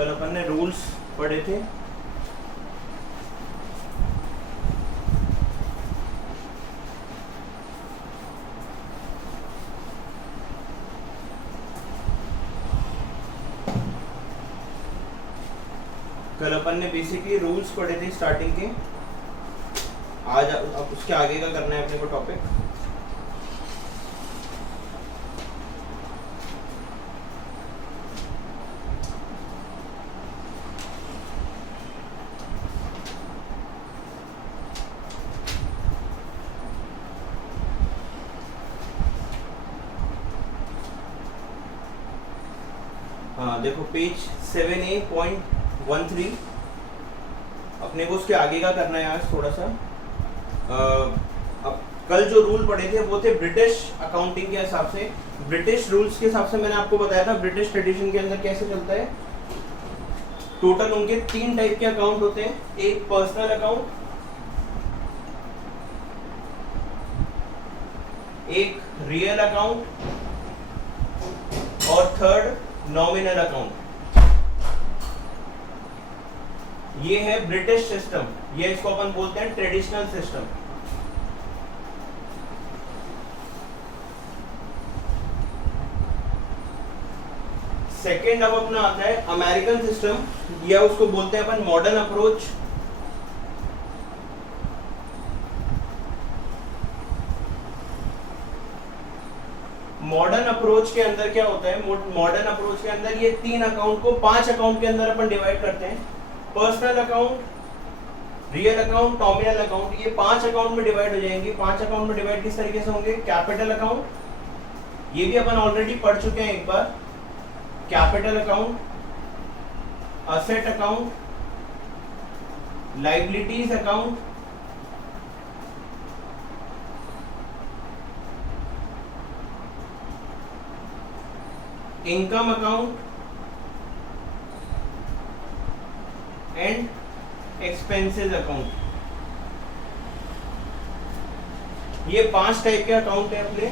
कल अपन ने रूल्स पढ़े थे। कल अपन ने बेसिकली रूल्स पढ़े थे स्टार्टिंग के। आज अब उसके आगे का करना है अपने को टॉपिक। हाँ देखो पेज 7A.13 अपने को उसके आगे का करना है आज थोड़ा सा। अब कल जो रूल पढ़े थे वो थे ब्रिटिश अकाउंटिंग के हिसाब से, ब्रिटिश रूल्स के हिसाब से। मैंने आपको बताया था ब्रिटिश ट्रेडिशन के अंदर कैसे चलता है। टोटल उनके 3 टाइप के अकाउंट होते हैं। एक पर्सनल अकाउंट, एक रियल अकाउंट और थर्ड नॉमिनल अकाउंट। ये है ब्रिटिश सिस्टम, ये इसको अपन बोलते हैं ट्रेडिशनल सिस्टम। सेकेंड अब अपना आता है अमेरिकन सिस्टम, या उसको बोलते हैं अपन मॉडर्न अप्रोच। मॉडर्न अप्रोच के अंदर क्या होता है, मॉडर्न अप्रोच के अंदर ये 3 अकाउंट को 5 अकाउंट के अंदर अपन डिवाइड करते हैं। Personal account, real account, nominal account, ये 5 अकाउंट में डिवाइड हो जाएंगे। 5 अकाउंट में डिवाइड किस तरीके से होंगे? कैपिटल अकाउंट, ये भी अपन ऑलरेडी पढ़ चुके हैं एक बार। Capital account, asset account, liabilities account, income account and expenses account. ये 5 टाइप के अकाउंट है अपने।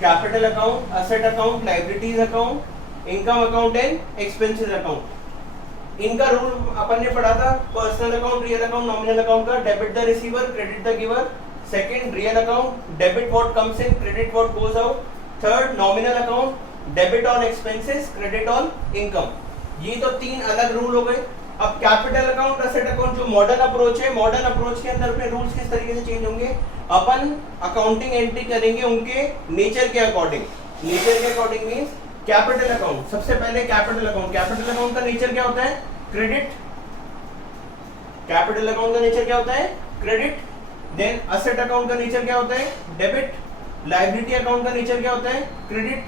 Capital account, asset account, liabilities account, income account and expenses account. इनका रूल अपन ने पढ़ा था personal account, real account, nominal account का। Debit the receiver, credit the giver. Second real account, debit what comes in, credit what goes out. Third nominal account, debit on expenses, credit on income. ये तो 3 अलग rule हो गए। अब capital account, asset account जो modern approach है, modern approach के अंदर अपने रूल्स किस तरीके से चेंज होंगे? अपन अकाउंटिंग एंट्री करेंगे उनके नेचर के अकॉर्डिंग। नेचर के अकॉर्डिंग मींस कैपिटल अकाउंट, सबसे पहले कैपिटल अकाउंट। कैपिटल अकाउंट का नेचर क्या होता है? क्रेडिट। कैपिटल अकाउंट का नेचर क्या होता है? क्रेडिट। देन असेट अकाउंट का नेचर क्या होता है? डेबिट। लायबिलिटी अकाउंट का नेचर क्या होता है? क्रेडिट।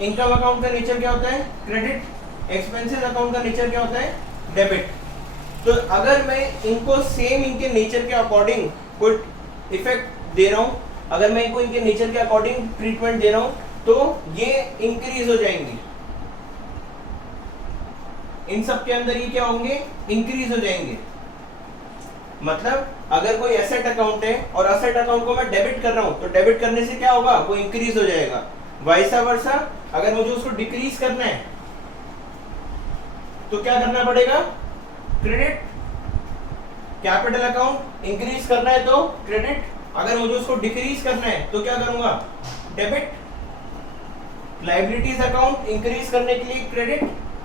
इनकम अकाउंट का नेचर क्या होता है? क्रेडिट। एक्सपेंसेस अकाउंट का नेचर क्या होता है? डेबिट। तो अगर मैं इनको सेम इनके नेचर के अकॉर्डिंग कोई इफेक्ट दे रहा हूं, अगर मैं इनको इनके नेचर के अकॉर्डिंग ट्रीटमेंट दे रहा हूं, तो ये इंक्रीज हो जाएंगे। इन सब के अंदर ये क्या होंगे? इंक्रीज हो जाएंगे। मतलब अगर कोई एसेट अकाउंट है और एसेट अकाउंट को मैं डेबिट कर रहा हूं, तो डेबिट करने से क्या होगा? वो इंक्रीज हो जाएगा। वाइसा वर्सा, अगर मुझे उसको डिक्रीज करना है तो क्या करना पड़ेगा? क्रेडिट। कैपिटल अकाउंट इंक्रीज करना है तो क्रेडिट, अगर मुझे उसको डिक्रीज करना है तो क्या करूंगा? डेबिट। लायबिलिटीज अकाउंट इंक्रीज करने के लिए क्रेडिट,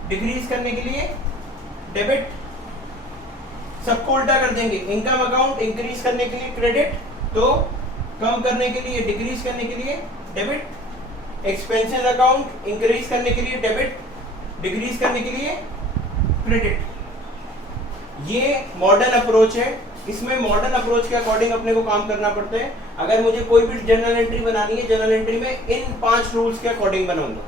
डिक्रीज करने के लिए डेबिट। सबको उल्टा कर देंगे। इनकम अकाउंट इंक्रीज करने के लिए क्रेडिट, तो कम करने के लिए, डिक्रीज करने के लिए डेबिट। एक्सपेंसेस अकाउंट इंक्रीज करने के लिए डेबिट, डिक्रीज करने के लिए क्रेडिट। ये मॉडर्न अप्रोच है। इसमें मॉडर्न अप्रोच के अकॉर्डिंग अपने को काम करना पड़ता है। अगर मुझे कोई भी जर्नल एंट्री बनानी है, जर्नल एंट्री में इन 5 रूल्स के अकॉर्डिंग बनाऊंगा।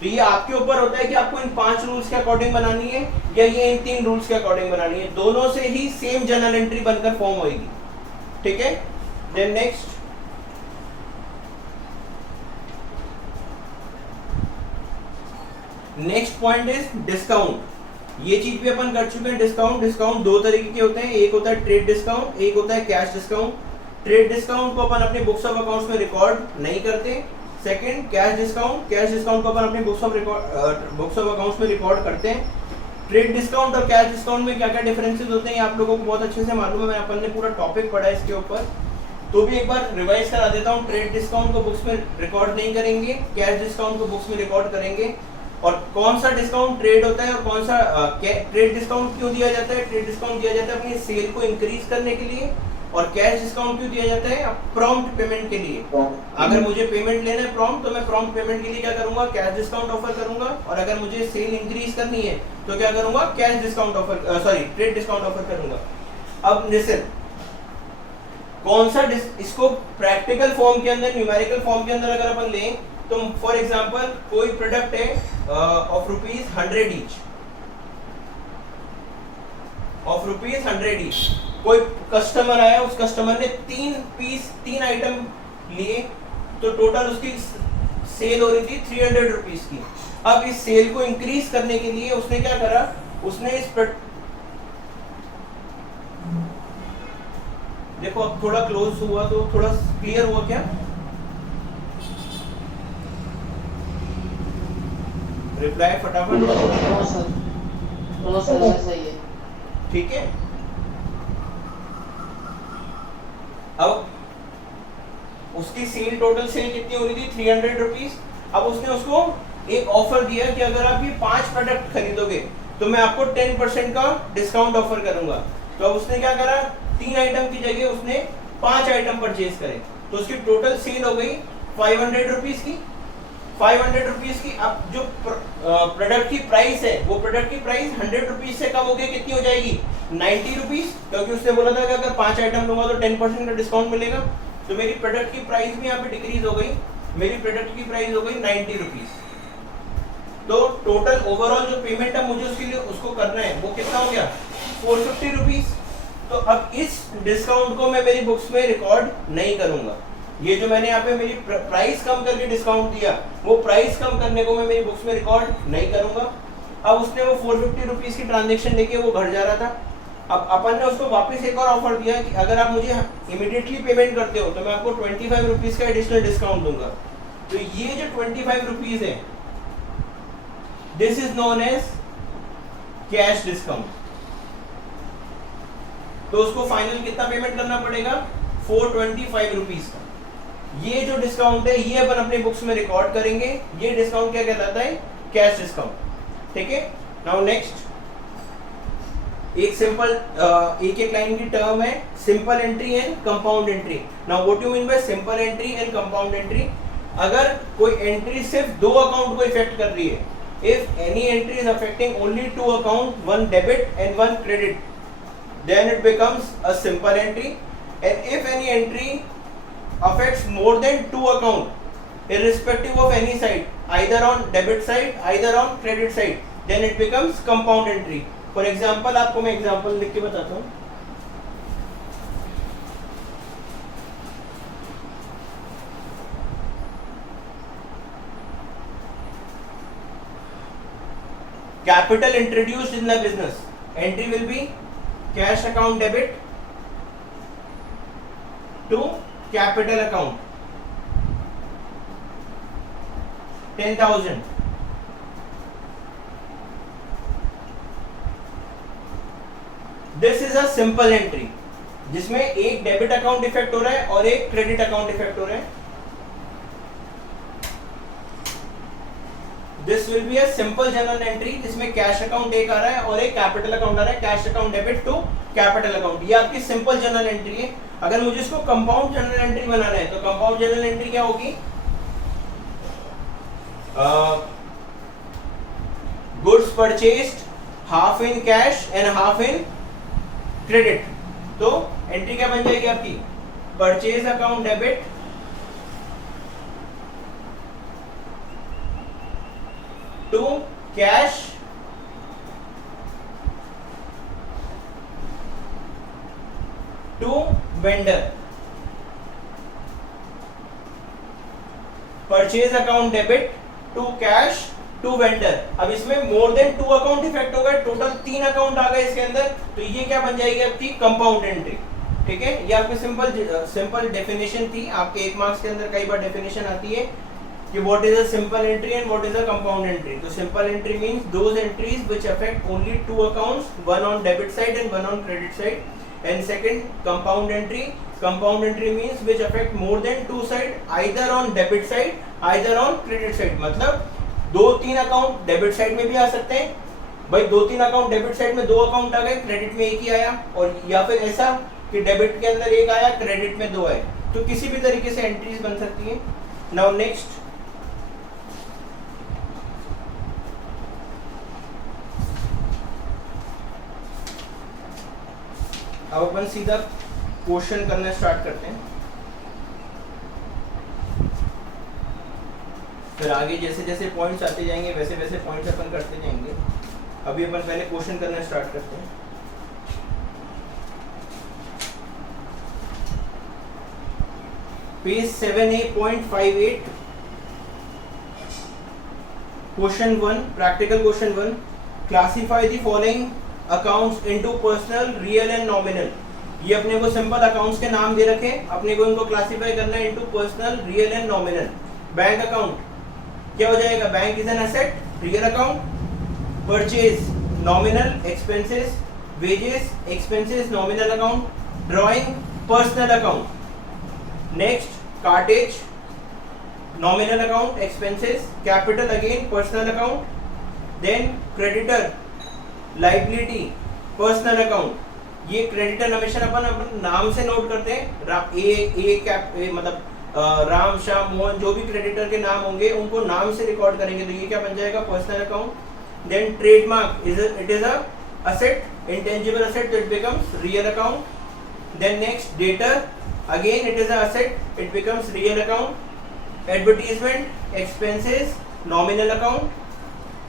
तो ये आपके ऊपर होता है कि आपको इन 5 रूल्स के अकॉर्डिंग बनानी है या ये इन 3 रूल्स के अकॉर्डिंग बनानी है। दोनों से ही सेम जर्नल एंट्री बनकर फॉर्म होगी। ठीक है। Then next, next point is discount. ये चीज भी अपन कर चुके हैं। डिस्काउंट 2 तरीके के होते हैं। एक होता है ट्रेड डिस्काउंट, एक होता है कैश डिस्काउंट। ट्रेड डिस्काउंट को अपन अपने बुक्स ऑफ अकाउंट्स में रिकॉर्ड नहीं करते। सेकंड कैश डिस्काउंट को अपन अपने बुक्स ऑफ अकाउंट्स में रिकॉर्ड करते हैं। ट्रेड डिस्काउंट और कैश डिस्काउंट में क्या क्या डिफरेंसेस होते हैं ये आप लोगों को बहुत अच्छे से मालूम है, मैं अपन ने पूरा टॉपिक पढ़ा है इसके ऊपर, तो भी एक बार रिवाइज करा देता हूँ। ट्रेड डिस्काउंट को बुक्स में रिकॉर्ड नहीं करेंगे, कैश डिस्काउंट को बुक्स में रिकॉर्ड करेंगे, और कौन सा डिस्काउंट ट्रेड होता है और कौन सा ट्रेड डिस्काउंट क्यों दिया जाता है। ट्रेड डिस्काउंट दिया जाता है अपनी सेल को इंक्रीज करने के लिए, और कैश डिस्काउंट क्यों दिया जाता है, प्रॉम्प्ट पेमेंट के लिए। अगर मुझे पेमेंट लेना है प्रॉम्प्ट, तो मैं प्रॉम्प्ट पेमेंट के लिए क्या करूंगा, कैश डिस्काउंट ऑफर करूंगा, और अगर मुझे सेल इंक्रीज करनी है तो क्या करूंगा, cash discount offer trade discount offer करूंगा। अब जैसे कौन सा इसको प्रैक्टिकल फॉर्म के अंदर, न्यूमेरिकल फॉर्म के अंदर अगर अपन लें तो फॉर एग्जांपल कोई प्रोडक्ट है ऑफ ₹100 ईच, ऑफ ₹100 ईच, कोई कस्टमर आया, उस कस्टमर ने 3 आइटम लिए, तो टोटल उसकी सेल हो रही थी ₹300 की। अब इस सेल को इंक्रीज करने के लिए उसने क्या करा, उसने इस देखो अब थोड़ा क्लोज हुआ तो थोड़ा क्लियर हुआ क्या, रिप्लाई फटाफट, सही है, ठीक है। अब उसकी सेल, टोटल सेल कितनी हो रही थी, ₹300। अब उसने उसको एक ऑफर दिया कि अगर आप ये 5 प्रोडक्ट खरीदोगे तो मैं आपको 10% का डिस्काउंट ऑफर करूंगा। तो अब उसने क्या करा, 3 आइटम की जगह उसने 5 आइटम परचेज करे, तो उसकी टोटल सेल हो गई ₹500 की, ₹500 की। अब जो प्रोडक्ट की प्राइस है, वो प्रोडक्ट की प्राइस ₹100 से कम हो गई, कितनी हो जाएगी, ₹90, क्योंकि उसने बोला था कि अगर 5 आइटम लूंगा तो 10% का डिस्काउंट मिलेगा। तो मेरी प्रोडक्ट की प्राइस भी यहाँ पे डिक्रीज हो गई, मेरी प्रोडक्ट की प्राइस हो गई ₹90। तो टोटल ओवरऑल जो पेमेंट है मुझे उसके लिए उसको करना है, वो कितना हो गया, ₹450। तो अब इस डिस्काउंट को मैं मेरी बुक्स में रिकॉर्ड नहीं करूंगा। ये जो मैंने यहाँ पे मेरी प्राइस कम करके डिस्काउंट दिया, वो प्राइस कम करने को मैं मेरी बुक्स में रिकॉर्ड नहीं करूंगा। अब उसने वो ₹450 की ट्रांजेक्शन लेके वो घर जा रहा था। अब अपन ने उसको वापस एक और ऑफर दिया कि अगर आप मुझे इमीडिएटली पेमेंट करते हो तो मैं आपको ₹25 का एडिशनल डिस्काउंट दूंगा। तो ये जो ₹25 है, this is known as cash discount. तो उसको फाइनल कितना पेमेंट करना पड़ेगा, ₹425 का। ये जो डिस्काउंट है ये अपन अपने बुक्स में रिकॉर्ड करेंगे। ये डिस्काउंट क्या कहलाता है, कैश डिस्काउंट, ठीक है। नाउ नेक्स्ट, एक सिंपल एक लाइन की टर्म है, simple entry and compound entry. Now what you mean by simple entry and compound entry, अगर कोई एंट्री सिर्फ 2 अकाउंट को इफेक्ट कर रही है, if any entry is affecting only 2 account, 1 debit and 1 credit, then it becomes a simple entry. And if any entry affects more than 2 account irrespective of any side, either on debit side either on credit side, then it becomes compound entry. For example, आपको मैं example लिख के बताता हूँ। Capital introduced in the business, entry will be cash account debit to capital account 10,000. This is a simple entry जिसमें एक debit account effect हो रहा है और एक क्रेडिट अकाउंट इफेक्ट हो रहा है। This will be a simple general entry जिसमें कैश अकाउंट एक आ रहा है और एक कैपिटल अकाउंट आ रहा है, cash account debit to capital account. ये आपकी सिंपल जनरल एंट्री है। अगर मुझे इसको कंपाउंड जनरल एंट्री बनाना है तो कंपाउंड जनरल एंट्री क्या होगी, goods purchased half in cash and half in credit. तो एंट्री क्या बन जाएगी आपकी, purchase account debit to cash to vendor, purchase account debit to cash to vendor. अब इसमें मोर देन 2 अकाउंट इफेक्ट हो गए, टोटल 3 अकाउंट आ गए इसके अंदर, तो ये क्या बन जाएगी आपकी कंपाउंड एंट्री। ठीक है, ये आपकी सिंपल डेफिनेशन थी। आपके 1 मार्क्स के अंदर कई बार डेफिनेशन आती है कि what is a simple entry and what is a compound entry. तो simple entry means those entries which affect only two accounts, one on debit side and one on credit side. And second compound entry, compound entry means which affect more than two side, either on debit side either on credit side. मतलब 2-3 account debit side में भी आ सकते हैं भाई, 2-3 account debit side में 2 account आ गए, credit में एक ही आया, और या फिर ऐसा कि डेबिट के अंदर एक आया क्रेडिट में 2 आए। तो किसी भी तरीके से एंट्रीज बन सकती है। नाउ नेक्स्ट, अब अपन सीधा क्वेश्चन करना स्टार्ट करते हैं, फिर आगे जैसे जैसे पॉइंट्स आते जाएंगे वैसे वैसे पॉइंट्स अपन करते जाएंगे। अभी अपन पहले क्वेश्चन करना स्टार्ट करते हैं। Page 7A.58, question 1, practical question 1, classify the following accounts into personal, real and nominal. ये अपने को सिंपल अकाउंट्स के नाम दे रखे, अपने को इनको क्लासिफाई करना है into personal, real and nominal. Bank account क्या हो जाएगा, bank is an asset, real account. Purchase nominal, expenses wages expenses nominal account. Drawing personal account. Next cartage nominal account, expenses. Capital again personal account. Then creditor liability personal account. ये creditor हमेशा अपन नाम से note करते हैं, मतलब राम श्याम मोहन जो भी क्रेडिटर के नाम होंगे उनको नाम से रिकॉर्ड करेंगे, तो ये क्या बन जाएगा, personal account. Then trademark it is a asset, intangible asset, so it becomes real account. Then next debtor, again it is a asset, it becomes real account. Advertisement expenses nominal account.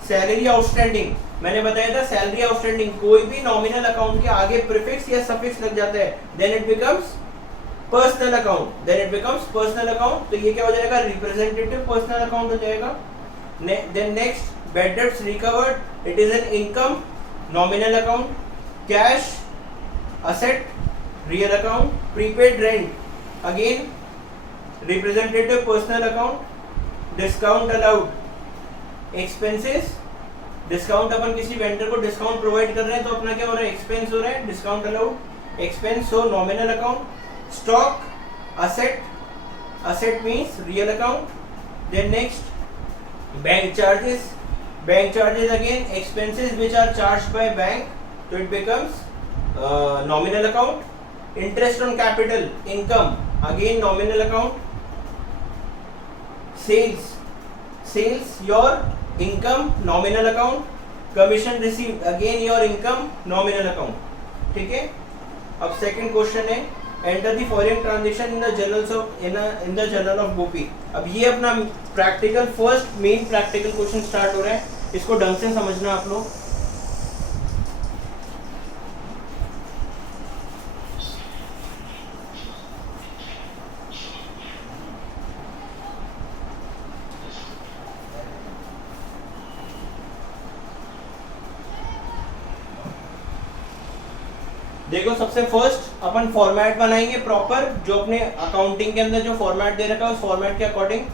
Salary outstanding, मैंने बताया था salary outstanding कोई भी nominal account के आगे prefix या suffix लग जाता है, then it becomes personal account, then it becomes personal account. तो ये क्या हो जाएगा, रिप्रेजेंटेटिव पर्सनल अकाउंट हो जाएगा। Then next bad debts recovered, it is an income, nominal account. Cash asset, real account. Prepaid rent again representative personal account. Discount allowed, expenses, discount अपन किसी vendor को डिस्काउंट प्रोवाइड कर रहे हैं तो अपना क्या हो रहा है, एक्सपेंस हो रहा है, discount allowed expense, so nominal account. Stock asset, asset means real account. Then next bank charges, bank charges again expenses which are charged by bank, so it becomes nominal account. Interest on capital, income, again nominal account. Sales, sales your income, nominal account. Commission received, again your income, nominal account. ठीक है। अब second question है, enter the following transaction in the journals of in the journal of Gopi. अब ये अपना practical first main practical question start हो रहा है, इसको ढंग से समझना आप लोग। देखो सबसे फर्स्ट अपन फॉर्मेट बनाएंगे प्रॉपर, जो अपने अकाउंटिंग के अंदर जो फॉर्मेट दे रखा है उस फॉर्मेट के अकॉर्डिंग।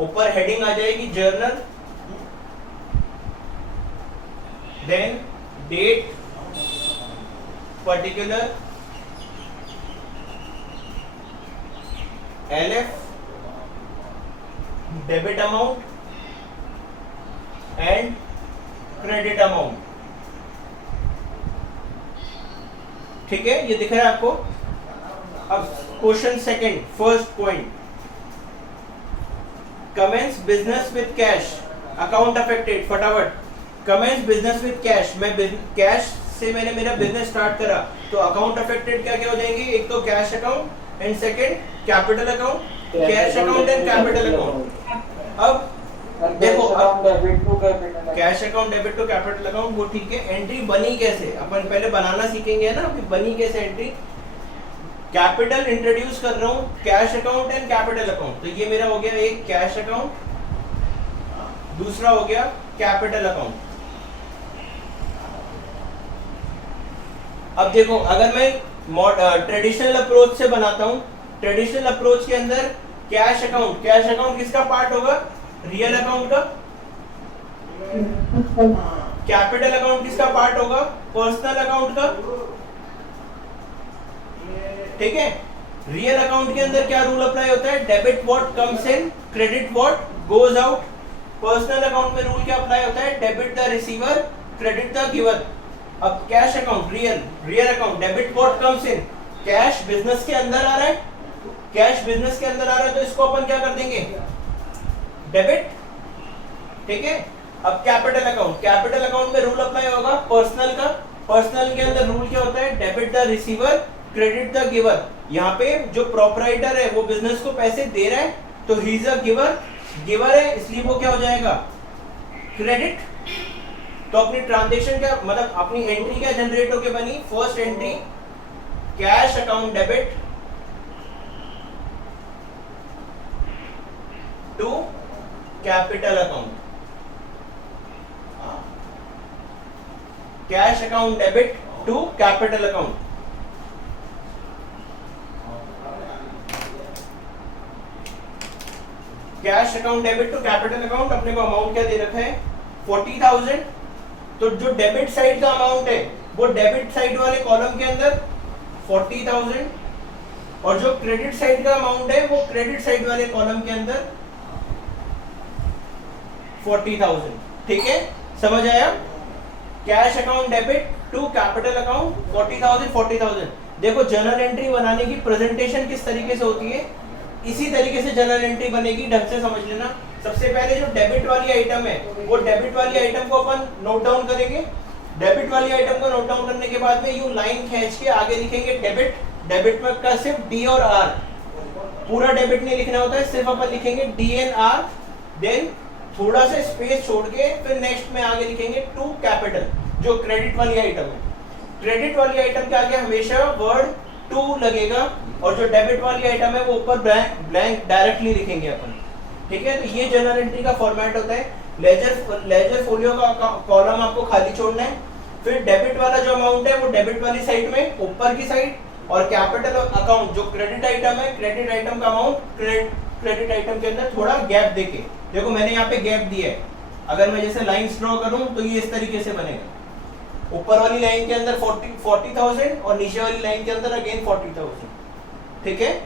ऊपर हेडिंग आ जाएगी journal, then date, particular, LF, debit amount and credit amount. ठीक है, ये दिख रहा है आपको। अब question second, first point, commence business with cash, account affected. फटाफट, कमेंस बिजनेस विद कैश, मैं कैश से मैंने मेरा बिजनेस स्टार्ट करा, तो अकाउंट अफेक्टेड क्या क्या हो जाएंगे, एक तो cash account and second capital account. Cash account and capital account. अब देखो cash account debit to capital account वो ठीक है, एंट्री बनी कैसे अपन पहले बनाना सीखेंगे ना, अभी बनी कैसे एंट्री। कैपिटल इंट्रोड्यूस कर रहा हूं, cash account and capital account, तो ये मेरा हो गया एक कैश अकाउंट, दूसरा हो गया कैपिटल अकाउंट। अब देखो अगर मैं ट्रेडिशनल अप्रोच से बनाता हूं, ट्रेडिशनल अप्रोच के अंदर कैश अकाउंट किसका पार्ट होगा, रियल अकाउंट का। कैपिटल अकाउंट किसका पार्ट होगा, पर्सनल अकाउंट का। ठीक है, रियल अकाउंट के अंदर क्या रूल अप्लाई होता है, debit what comes in, credit what goes out. Personal account में रूल क्या अप्लाई होता है, debit the receiver, credit the giver. अब cash account real account, debit what comes in, cash business के अंदर आ रहा है, कैश बिजनेस के अंदर आ रहा है तो इसको अपन क्या कर देंगे, डेबिट। ठीक है, अब कैपिटल अकाउंट में रूल अप्लाई होगा पर्सनल का। पर्सनल के अंदर रूल क्या होता है, debit the receiver, credit the giver. यहाँ पे जो प्रोपराइटर है वो बिजनेस को पैसे दे रहा है तो ही इज अ गिवर है, इसलिए वो क्या हो जाएगा, क्रेडिट। तो अपनी ट्रांजेक्शन क्या मतलब अपनी एंट्री क्या जनरेट होके बनी, first entry cash account debit to capital account, cash account debit to capital account. Cash account debit to capital account, अपने को अमाउंट क्या दे रखा है 40,000। तो जो डेबिट साइड का अमाउंट है वो डेबिट साइड वाले कॉलम के अंदर 40,000, और जो क्रेडिट साइड का अमाउंट है वो क्रेडिट साइड वाले कॉलम के अंदर 40,000। ठीक है, समझ आया। Cash account debit to capital account 40,000। देखो जर्नल एंट्री बनाने की प्रेजेंटेशन किस तरीके से होती है, इसी तरीके से जर्नल एंट्री बनेगी, ढंग से समझ लेना। सबसे पहले जो डेबिट वाली आइटम है वो डेबिट वाली आइटम को अपन नोट डाउन करेंगे। डेबिट वाली आइटम को नोट डाउन करने के बाद में यूं लाइन खींच के आगे लिखेंगे डेबिट में का सिर्फ डी और आर, पूरा डेबिट नहीं लिखना होता है, सिर्फ अपन लिखेंगे डी एंड आर, देन थोड़ा सा स्पेस छोड़ के फिर नेक्स्ट में आगे लिखेंगे टू कैपिटल, जो क्रेडिट वाली आइटम है। क्रेडिट वाली आइटम के आगे हमेशा वर्ड टू लगेगा, और जो डेबिट वाली आइटम है वो ऊपर ब्लैंक डायरेक्टली लिखेंगे अपन। ठीक है, तो ये जर्नल एंट्री का फॉर्मेट होता है। लेजर फोलियो का कॉलम आपको खाली छोड़ना है, फिर डेबिट वाला जो अमाउंट है वो डेबिट वाली साइड में ऊपर की साइड, और कैपिटल अकाउंट जो क्रेडिट आइटम है, क्रेडिट आइटम का अमाउंट क्रेडिट आइटम के अंदर थोड़ा गैप देके, देखो मैंने यहाँ पे गैप दिया है, अगर मैं जैसे लाइंस ड्रॉ करूं तो ये इस तरीके से बनेगा, ऊपर वाली लाइन के अंदर 40,000 और नीचे वाली लाइन के अंदर अगेन 40,000। ठीक है,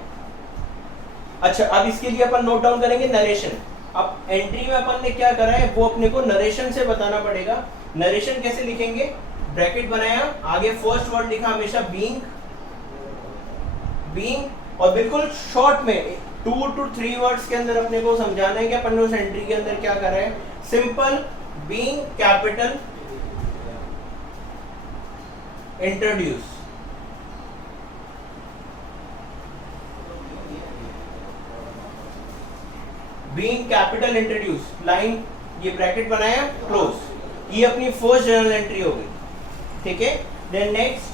अच्छा अब इसके लिए अपन नोट डाउन करेंगे नरेशन। अब एंट्री में अपन ने क्या करा है वो अपने को नरेशन से बताना पड़ेगा। नरेशन कैसे लिखेंगे, ब्रैकेट बनाया, आगे फर्स्ट वर्ड लिखा हमेशा बीइंग, और बिल्कुल शॉर्ट में 2 to 3 वर्ड्स के अंदर अपने को समझाना है कि अपन ने उस एंट्री के अंदर क्या करा है। Simple being capital introduce, being capital introduce, line ये ब्रैकेट बनाया, क्लोज। ये अपनी फर्स्ट जर्नल एंट्री हो गई। ठीक है, then next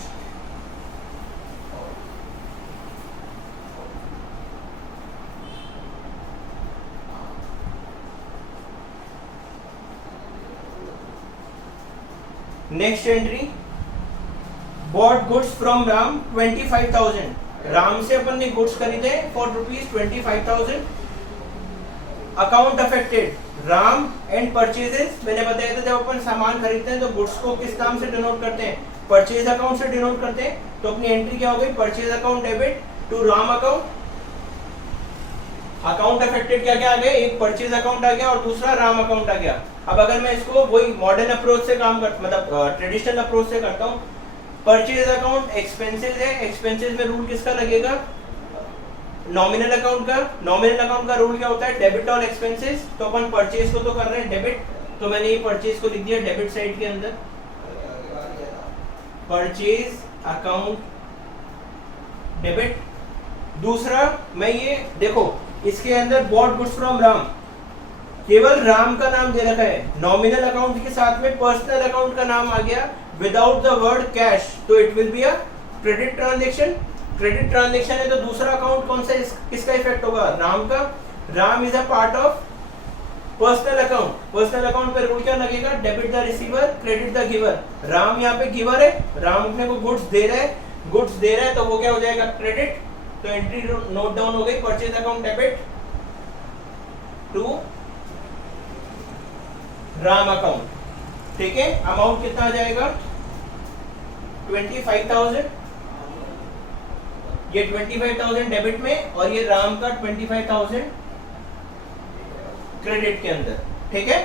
entry, bought goods from Ram 25,000। Ram से अपन ने गुड्स खरीदे for ₹25,000। Account affected, Ram and purchases, मैंने बताया था जब अपन सामान खरीदते हैं तो गुड्स को किस नाम से डिनोट करते हैं, परचेज अकाउंट से डिनोट करते हैं। तो अपनी एंट्री क्या हो गई, purchase account debit to Ram account. Account affected क्या क्या आ गए, एक परचेज अकाउंट आ गया और दूसरा राम अकाउंट आ गया। अब अगर मैं इसको वही मॉडर्न अप्रोच से काम कर मतलब ट्रेडिशनल अप्रोच से करता हूँ, परचेज अकाउंट एक्सपेंसेस है, एक्सपेंसेस में रूल किसका लगेगा, नॉमिनल अकाउंट का। नॉमिनल अकाउंट का रूल क्या होता है, डेबिट ऑन एक्सपेंसेस। तो अपन परचेज को तो कर रहे हैं डेबिट, तो मैंने ये परचेज को लिख दिया डेबिट साइड के अंदर, परचेज अकाउंट डेबिट। दूसरा मैं ये देखो इसके अंदर बॉट गुड्स फ्रॉम राम, केवल राम का नाम दे रखा है, नॉमिनल अकाउंट के साथ में पर्सनल अकाउंट का नाम आ गया विदाउट द वर्ड कैश, तो it will be a credit transaction. Credit transaction है तो दूसरा अकाउंट कौन सा किसका इफेक्ट होगा, राम का। Ram is a part of personal account, personal account पे रूल क्या लगेगा, debit the receiver credit the giver. Ram यहाँ पे गिवर है, राम अपने को गुड्स दे रहा है, गुड्स दे रहा है तो वो क्या हो जाएगा, क्रेडिट। तो एंट्री नोट डाउन हो गई, purchase account debit to Ram account, ठीक है। अमाउंट कितना आ जाएगा, 25,000, ये 25,000 डेबिट में और ये राम का 25,000 क्रेडिट के अंदर, ठीक है।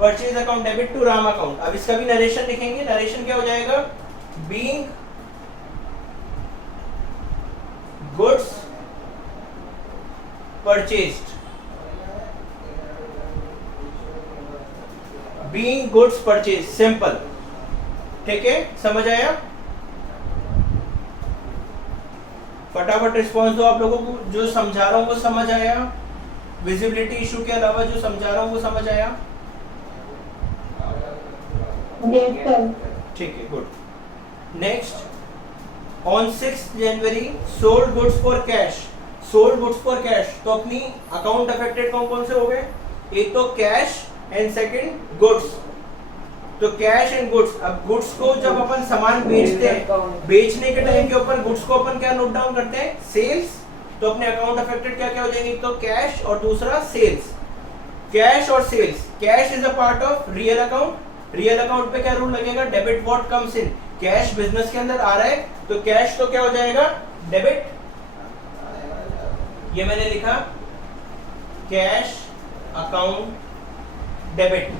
Purchase account debit to Ram account. अब इसका भी नरेशन लिखेंगे, नरेशन क्या हो जाएगा, being goods purchased, being goods purchase, simple, ठीक है। समझ आया, फटाफट रिस्पॉन्स दो आप लोगों को, जो समझा रहा हूं वो समझ आया, विजिबिलिटी इशू के अलावा जो समझा रहा हूं वो समझ आया, ठीक है, good. Next, on 6 January sold goods for cash, sold goods for cash, तो अपनी अकाउंट अफेक्टेड कौन कौन से हो गए, एक तो कैश एंड सेकंड गुड्स। तो कैश एंड गुड्स, अब गुड्स को जब अपन सामान बेचते हैं, बेचने के टाइम के ऊपर गुड्स को अपन क्या नोट डाउन करते हैं, सेल्स। तो अपने अकाउंट अफेक्टेड क्या क्या हो जाएंगे, तो कैश और दूसरा सेल्स, कैश और sales. Cash is a part of real account, real account पे क्या रूल लगेगा, debit what comes in, cash business के अंदर आ रहा है तो कैश तो क्या हो जाएगा, डेबिट, ये मैंने लिखा कैश अकाउंट डेबिट।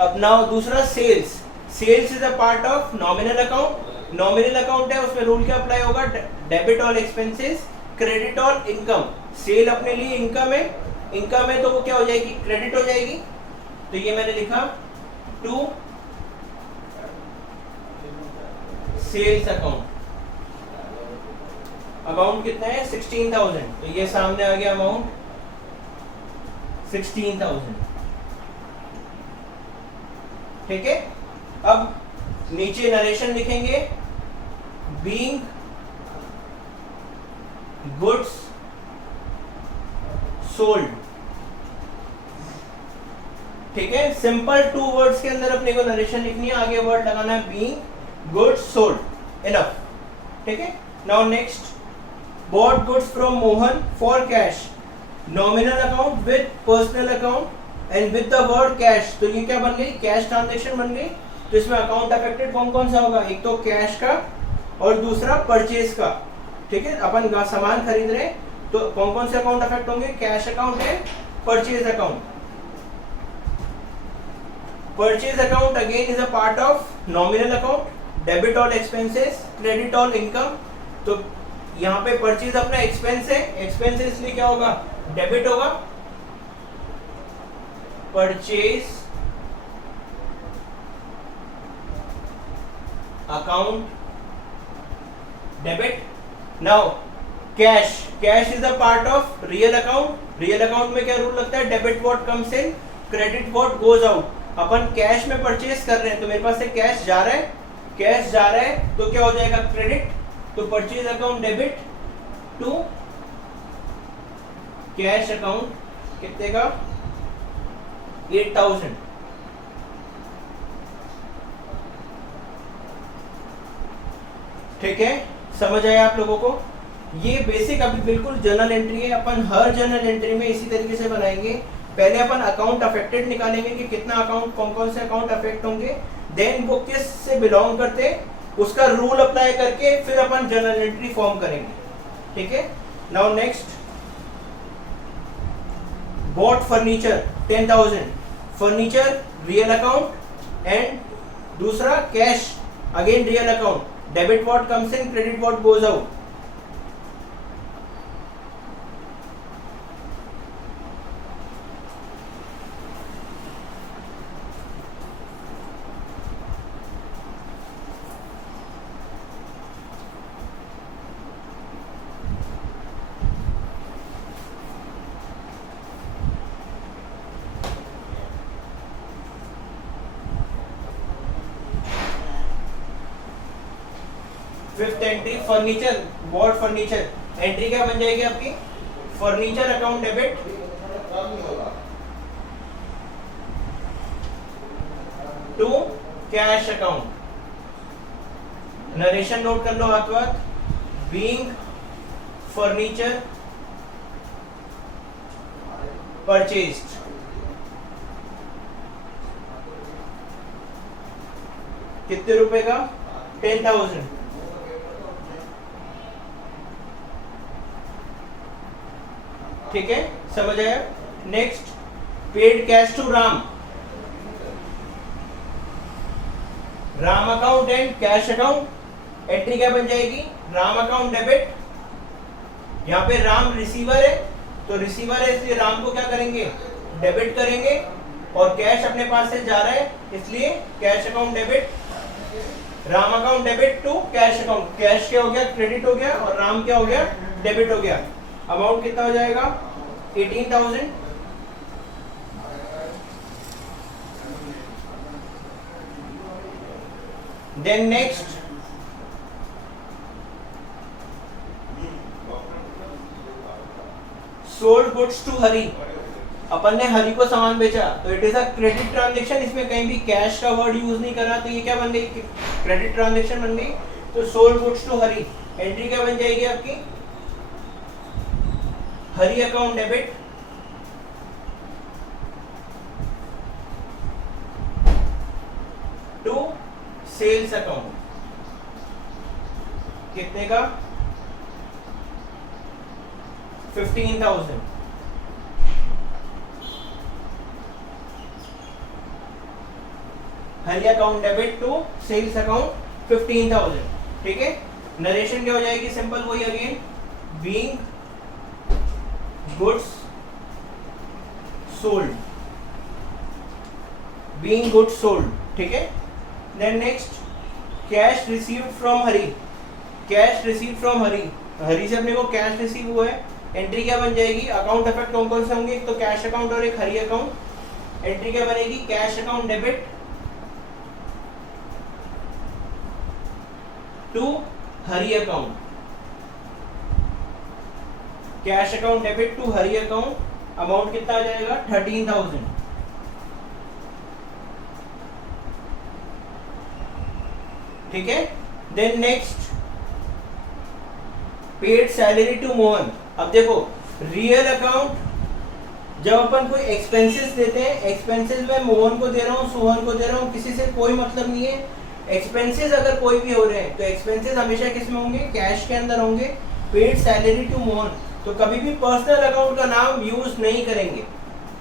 अब नाउ दूसरा sales, sales is a part of nominal account, nominal account है उसमें रूल क्या अप्लाई होगा, debit all expenses credit all income. Sale अपने लिए इनकम है, इनकम है तो वो क्या हो जाएगी, क्रेडिट हो जाएगी। तो ये मैंने लिखा टू सेल्स अकाउंट, अमाउंट कितना है 16,000, तो ये सामने आ गया अमाउंट 16,000, ठीक है। अब नीचे नरेशन लिखेंगे, बीइंग गुड्स सोल्ड, ठीक है। सिंपल 2 वर्ड्स के अंदर अपने को नरेशन लिखनी है, आगे वर्ड लगाना है बीइंग गुड्स सोल्ड, इनफ, ठीक है। Now next, bot goods from Mohan for cash, nominal account with personal account and with the word cash, तो ये क्या बन गई, कैश ट्रांजैक्शन बन गई। तो इसमें अकाउंट अफेक्टेड कौन कौन सा होगा, एक तो कैश का और दूसरा परचेज का, ठीक है। अपन सामान खरीद रहे हैं तो कौन कौन से अकाउंट अफेक्ट होंगे, कैश अकाउंट है, purchase account. Purchase account again is a part of nominal account, debit all expenses credit all income. तो यहाँ पे परचेज अपना एक्सपेंस है, एक्सपेंस इसलिए क्या होगा, डेबिट होगा, purchase account debit. Now cash, cash is a part of real account, real account में क्या रूल लगता है, debit what comes in credit what goes out. Upon cash में परचेज कर रहे हैं तो मेरे पास से कैश जा रहा है, कैश जा रहा है तो क्या हो जाएगा, क्रेडिट। तो purchase account debit to cash account, कितने का, 8,000, ठीक है। समझ आया आप लोगों को, ये बेसिक अभी बिल्कुल जर्नल एंट्री है, अपन हर जर्नल एंट्री में इसी तरीके से बनाएंगे। पहले अपन अकाउंट अफेक्टेड निकालेंगे कि कितना अकाउंट, कौन कौन से अकाउंट अफेक्ट होंगे, देन वो किस से बिलोंग करते हैं उसका रूल अप्लाई करके फिर अपन जर्नल एंट्री फॉर्म करेंगे, ठीक है। Now next, bought furniture 10,000, furniture real account and दूसरा cash again real account, debit what comes in credit what goes out. Fifth entry furniture, bought furniture, entry क्या बन जाएगी आपकी, furniture account debit to cash account. Narration note कर लो हाथ हाथ, being furniture purchased, कितने रुपए का, 10,000। ठीक है, समझ आया। Next, paid cash to Ram, Ram account and cash account, entry क्या बन जाएगी, राम अकाउंट डेबिट। यहाँ पे राम रिसीवर है, तो रिसीवर है इसलिए राम को क्या करेंगे, डेबिट करेंगे, और कैश अपने पास से जा रहा है इसलिए cash account debit, Ram account debit to cash account. Cash क्या हो गया, क्रेडिट हो गया, और राम क्या हो गया, डेबिट हो गया। अमाउंट कितना हो जाएगा, 18,000। Then next, sold goods to Hari, अपन ने हरी को सामान बेचा, तो it is a credit transaction, इसमें कहीं भी कैश का वर्ड यूज नहीं करा, तो ये क्या बन गई, क्रेडिट ट्रांजेक्शन बन गई। तो sold goods to Hari, entry क्या बन जाएगी आपकी, Hari account debit to sales account, कितने का, 15,000। Hari account debit to sales account 15,000। ठीक है, नरेशन क्या हो जाएगी, सिंपल वही again, being goods sold, being goods sold. ठीक है, then next, cash received from Hari, cash received from Hari, Hari से अपने को कैश रिसीव हुआ है, एंट्री क्या बन जाएगी, अकाउंट इफेक्ट कौन कौन से होंगे, एक तो कैश अकाउंट और एक हरी अकाउंट। एंट्री क्या बनेगी, cash account debit to Hari account, cash account debit to Hari account. Amount कितना आ जाएगा, 13,000। ठीक है, then next, paid salary to Mohan. अब देखो, रियल अकाउंट जब अपन कोई एक्सपेंसेस देते हैं, एक्सपेंसेस में मोहन को दे रहा हूँ, सोहन को दे रहा हूँ, किसी से कोई मतलब नहीं है। एक्सपेंसेस अगर कोई भी हो रहे हैं तो एक्सपेंसेस हमेशा किस में होंगे, कैश के अंदर होंगे। पेड सैलरी टू मोहन, तो कभी भी पर्सनल अकाउंट का नाम यूज नहीं करेंगे।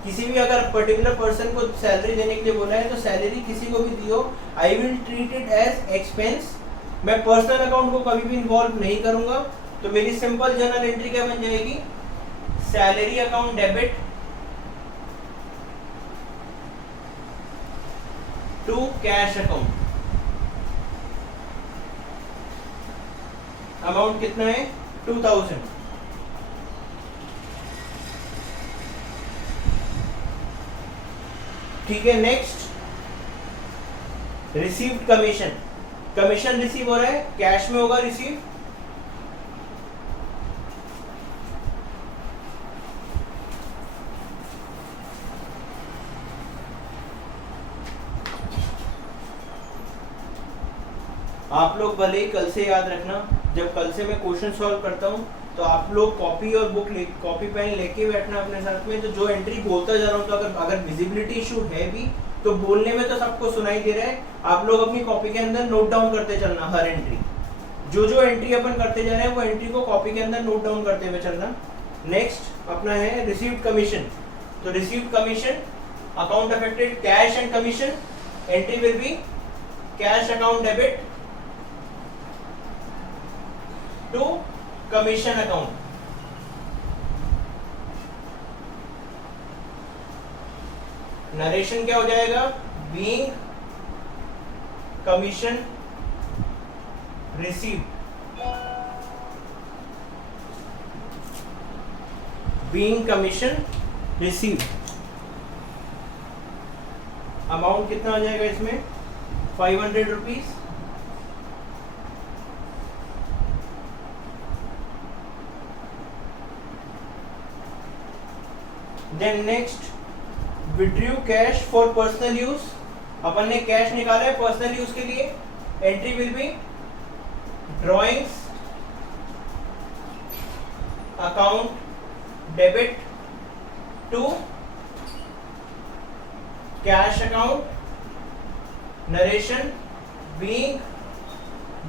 किसी भी अगर पर्टिकुलर पर्सन को सैलरी देने के लिए बोला है तो सैलरी किसी को भी दियो, I will treat it as expense. मैं पर्सनल अकाउंट को कभी भी इन्वॉल्व नहीं करूंगा। तो मेरी सिंपल जर्नल एंट्री क्या बन जाएगी, salary account debit to cash account. Amount कितना है, 2,000। ठीक है, next, received commission, commission receive हो रहा है, कैश में होगा रिसीव, आप लोग भले ही कल से याद रखना, जब कल से मैं क्वेश्चन सॉल्व करता हूँ तो आप लोग कॉपी और बुक कॉपी पेन लेके बैठना अपने साथ में। तो जो एंट्री बोलता जा रहा हूँ, तो अगर विजिबिलिटी इशू है भी तो बोलने में तो सबको सुनाई दे रहा है, आप लोग अपनी कॉपी के अंदर नोट डाउन करते चलना हर एंट्री। जो एंट्री अपन करते जा रहे हैं वो एंट्री को कॉपी के अंदर नोट डाउन करते हुए चलना। नेक्स्ट अपना है रिसीव्ड कमीशन। तो received commission, account affected cash and commission, entry will be cash account debit to commission account. Narration क्या हो जाएगा, being commission received, being commission received. Amount कितना हो जाएगा इसमें, 500 rupees. Then next withdrew cash for personal use, अपन ने cash निकाला है पर्सनल यूज के लिए, entry will be drawings account debit to cash account, narration being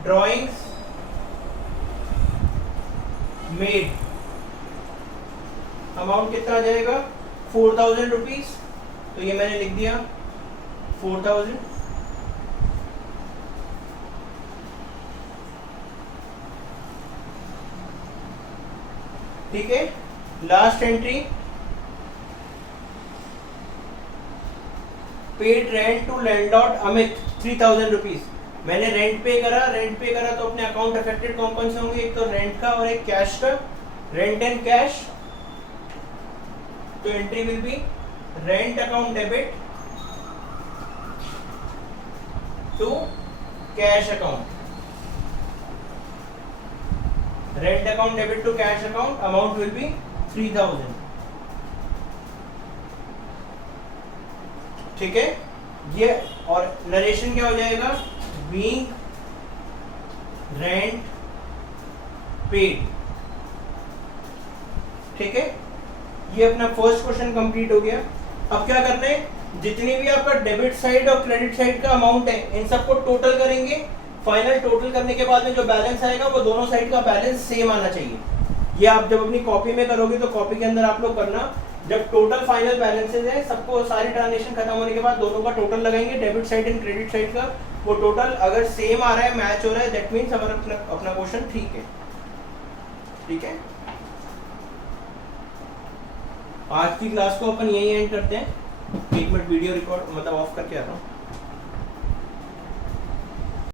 drawings made, amount कितना आ जाएगा 4000 रुपीज, तो ये मैंने लिख दिया 4000। ठीक है, last entry paid rent to landlord Amit 3000 rupees, मैंने रेंट पे करा तो अपने अकाउंट अफेक्टेड कौन कौन से होंगे, एक तो रेंट का और एक कैश का, रेंट एंड कैश, तो entry will be rent account debit to cash account, rent account debit to cash account, amount will be 3000। ठीक है, ये और नरेशन क्या हो जाएगा, बीइंग रेंट पेड। ठीक है, ये अपना फर्स्ट क्वेश्चन कंप्लीट हो गया। अब क्या करना है, जितनी भी आपका डेबिट साइड और क्रेडिट साइड का अमाउंट है इन सबको टोटल करेंगे, फाइनल टोटल करने के बाद में जो बैलेंस आएगा वो दोनों साइड का बैलेंस सेम आना चाहिए। ये आप जब अपनी कॉपी में करोगे तो कॉपी के अंदर आप लोग करना, जब टोटल फाइनल बैलेंसेज है सबको सारी ट्रांजेक्शन खत्म होने के बाद दोनों का टोटल लगाएंगे, debit side and credit side का, वो टोटल अगर सेम आ रहा है, मैच हो रहा है, दैट मीन्स हमारा अपना क्वेश्चन ठीक है। ठीक है, आज की क्लास को अपन यही एंड करते हैं। 1 मिनट वीडियो रिकॉर्ड मतलब ऑफ करके आ रहा हूँ।